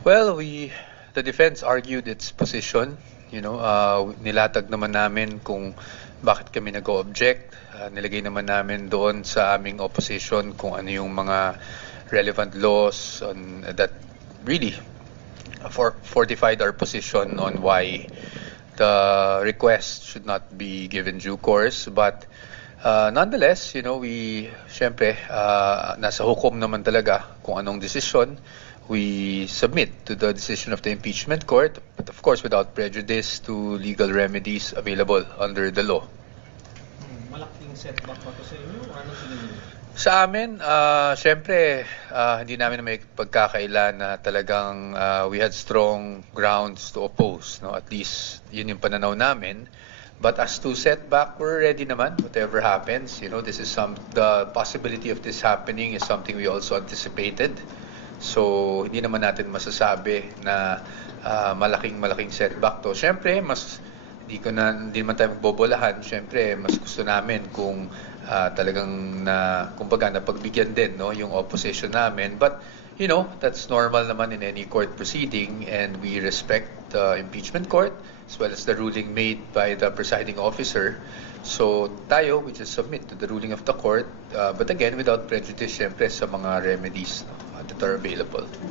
Well, the defense argued its position. Nilatag naman namin kung bakit kami nag-o-object. Nilagay naman namin doon sa aming opposition kung ano yung mga relevant laws that really fortified our position on why the request should not be given due course. But nonetheless, syempre, nasa hukom naman talaga kung anong desisyon. We submit to the decision of the impeachment court, but of course without prejudice to legal remedies available under the law. Malaking setback pa to sa inyo? Ano tingin niyo? Sa amin, syempre, hindi namin may pagkakaila na talagang we had strong grounds to oppose. No? At least, yun yung pananaw namin. But as to setback, we're ready naman, whatever happens. The possibility of this happening is something we also anticipated. So, hindi naman natin masasabi na malaking setback to. Syempre, hindi naman tayo magbobolahan. Syempre, mas gusto namin kung talagang kumbaga napagbigyan din yung opposition namin. But that's normal naman in any court proceeding, and we respect the impeachment court as well as the ruling made by the presiding officer. So tayo, we just submit to the ruling of the court, but again without prejudice syempre sa mga remedies that are available.